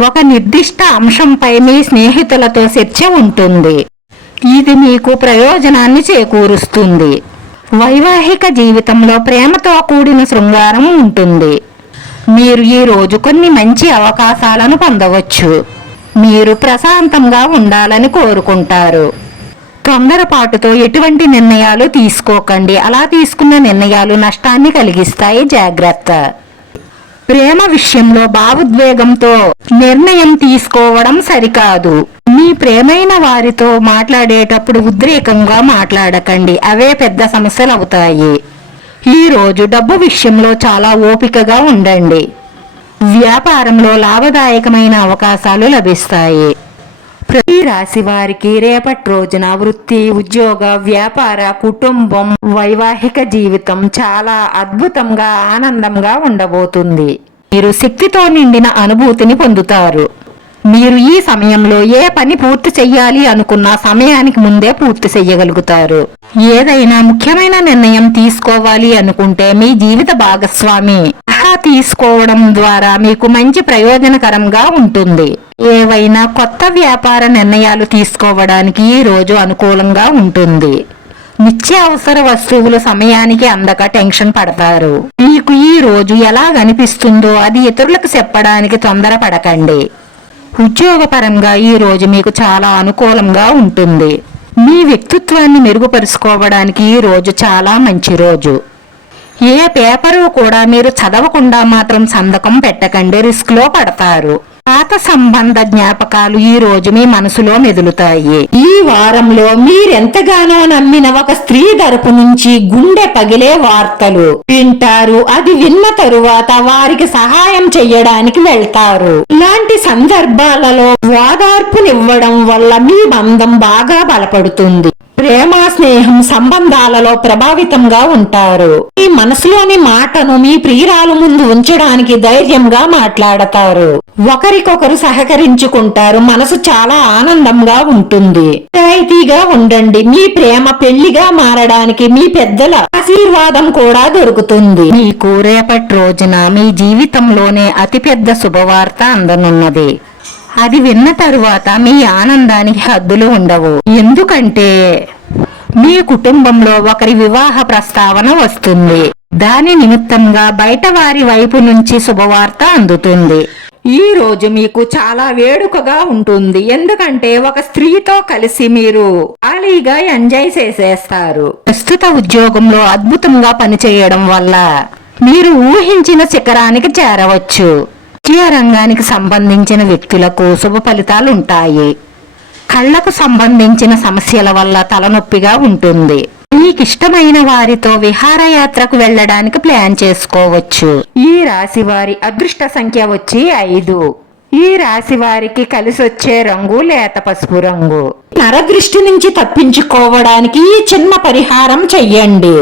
ఒక నిర్దిష్ట అంశంపై మీ స్నేహితులతో చర్చ ఉంటుంది. ఇది మీకు ప్రయోజనాన్ని చేకూరుస్తుంది. వైవాహిక జీవితంలో ప్రేమతో కూడిన శృంగారం ఉంటుంది. మీరు ఈ రోజు కొన్ని మంచి అవకాశాలను పొందవచ్చు. మీరు ప్రశాంతంగా ఉండాలని కోరుకుంటారు. తొందరపాటుతో ఎటువంటి నిర్ణయాలు తీసుకోకండి. అలా తీసుకున్న నిర్ణయాలు నష్టాన్ని కలిగిస్తాయి. జాగ్రత్త. ప్రేమ విషయంలో భావోద్వేగంతో నిర్ణయం తీసుకోవడం సరికాదు. మీ ప్రేమైన వారితో మాట్లాడేటప్పుడు ఉద్రేకంగా మాట్లాడకండి. అవే పెద్ద సమస్యలు అవుతాయి. ఈ రోజు డబ్బు విషయంలో చాలా ఓపికగా ఉండండి. వ్యాపారంలో లాభదాయకమైన అవకాశాలు లభిస్తాయి. ప్రతి రాశి వారికి రేపటి రోజున వృత్తి ఉద్యోగ వ్యాపార కుటుంబం వైవాహిక జీవితం చాలా అద్భుతంగా ఆనందంగా ఉండబోతుంది. మీరు శక్తితో నిండిన అనుభూతిని పొందుతారు. మీరు ఈ సమయంలో ఏ పని పూర్తి చెయ్యాలి అనుకున్న సమయానికి ముందే పూర్తి చెయ్యగలుగుతారు. ఏదైనా ముఖ్యమైన నిర్ణయం తీసుకోవాలి అనుకుంటే మీ జీవిత భాగస్వామి. తీసుకోవడం ద్వారా మీకు మంచి ప్రయోజనకరంగా ఉంటుంది. ఏవైనా కొత్త వ్యాపార నిర్ణయాలు తీసుకోవడానికి ఈ రోజు అనుకూలంగా ఉంటుంది. నిత్యావసర వస్తువులు సమయానికి అందక టెన్షన్ పడతారు. మీకు ఈ రోజు ఎలా కనిపిస్తుందో అది ఇతరులకు చెప్పడానికి తొందరపడకండి. ఉద్యోగపరంగా ఈ రోజు మీకు చాలా అనుకూలంగా ఉంటుంది. మీ వ్యక్తిత్వాన్ని మెరుగుపరుచుకోవడానికి ఈ రోజు చాలా మంచి రోజు. ఏ పేపరు కూడా మీరు చదవకుండా మాత్రం సంతకం పెట్టకండి రిస్క్లో పడతారు. పాత సంబంధ జ్ఞాపకాలు ఈ రోజు మీ మనసులో మెదులుతాయి. ఈ వారంలో మీరెంతగానో నమ్మిన ఒక స్త్రీ తరపు నుంచి గుండె పగిలే వార్తలు వింటారు. అది విన్న తరువాత వారికి సహాయం చెయ్యడానికి వెళ్తారు. ఇలాంటి సందర్భాలలో ఓదార్పునివ్వడం వల్ల మీ బంధం బాగా బలపడుతుంది. ప్రేమ స్నేహం సంబంధాలలో ప్రభావితంగా ఉంటారు. మీ మనసులోని మాటను మీ ప్రియురాలు ముందు ఉంచడానికి ధైర్యంగా మాట్లాడతారు. ఒకరికొకరు సహకరించుకుంటారు. మనసు చాలా ఆనందంగా ఉంటుంది. నిజాయితీగా ఉండండి. మీ ప్రేమ పెళ్ళిగా మారడానికి మీ పెద్దల ఆశీర్వాదం కూడా దొరుకుతుంది. మీకు రేపటి రోజున మీ జీవితంలోనే అతిపెద్ద శుభవార్త అందనున్నది. అది విన్న తరువాత మీ ఆనందానికి హద్దులు ఉండవు. ఎందుకంటే మీ కుటుంబంలో ఒకరి వివాహ ప్రస్తావన వస్తుంది. దాని నిమిత్తంగా బయట వారి వైపు నుంచి శుభవార్త అందుతుంది. ఈ రోజు మీకు చాలా వేడుకగా ఉంటుంది. ఎందుకంటే ఒక స్త్రీతో కలిసి మీరు ఖాళీగా ఎంజాయ్ చేసేస్తారు. ప్రస్తుత ఉద్యోగంలో అద్భుతంగా పనిచేయడం వల్ల మీరు ఊహించిన శిఖరానికి చేరవచ్చు. విద్యా రంగానికి సంబంధించిన వ్యక్తులకు శుభ ఫలితాలు ఉంటాయి కళ్ళకు సంబంధించిన సమస్యల వల్ల తలనొప్పిగా ఉంటుంది. మీకు ఇష్టమైన వారితో విహారయాత్రకు వెళ్ళడానికి ప్లాన్ చేసుకోవచ్చు. ఈ రాశి వారి అదృష్ట సంఖ్య వచ్చి ఐదు. ఈ రాశి వారికి కలిసొచ్చే రంగు లేత పసుపు రంగు. నరదృష్టి నుంచి తప్పించుకోవడానికి ఈ చిన్న పరిహారం చెయ్యండి.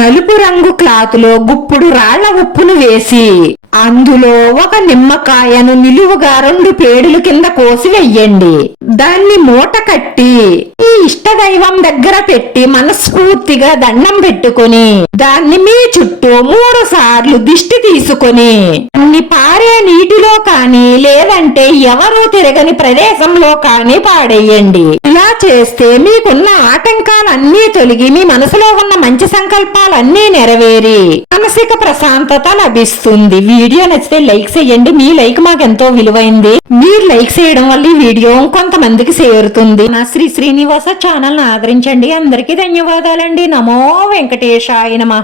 నలుపు రంగు క్లాతులో గుప్పుడు రాళ్ళ ఉప్పును వేసి. అందులో ఒక నిమ్మకాయను నిలువుగా రెండు పేడుల కింద కోసి వెయ్యండి. దాన్ని మూట కట్టి ఇష్టదైవం దగ్గర పెట్టి మనస్ఫూర్తిగా దండం పెట్టుకుని దాన్ని మీ చుట్టూ మూడు సార్లు దిష్టి తీసుకుని అన్ని పారే నీటిలో కానీ లేదంటే ఎవరూ తిరగని ప్రదేశంలో కానీ పాడేయండి. ఇలా చేస్తే మీకున్న ఆటంకాలన్నీ తొలగి మీ మనసులో ఉన్న మంచి సంకల్పాలన్నీ నెరవేరి మానసిక ప్రశాంతత లభిస్తుంది. వీడియో నచ్చితే లైక్ చేయండి. మీ లైక్ మాకు ఎంతో విలువైంది. మీరు లైక్ చేయడం వల్ల ఈ వీడియో కొంతమందికి చేరుతుంది. నా శ్రీ శ్రీనివాస ఛానల్ ఆదరించండి. అందరికీ ధన్యవాదాలండి. నమో వెంకటేశాయ నమ.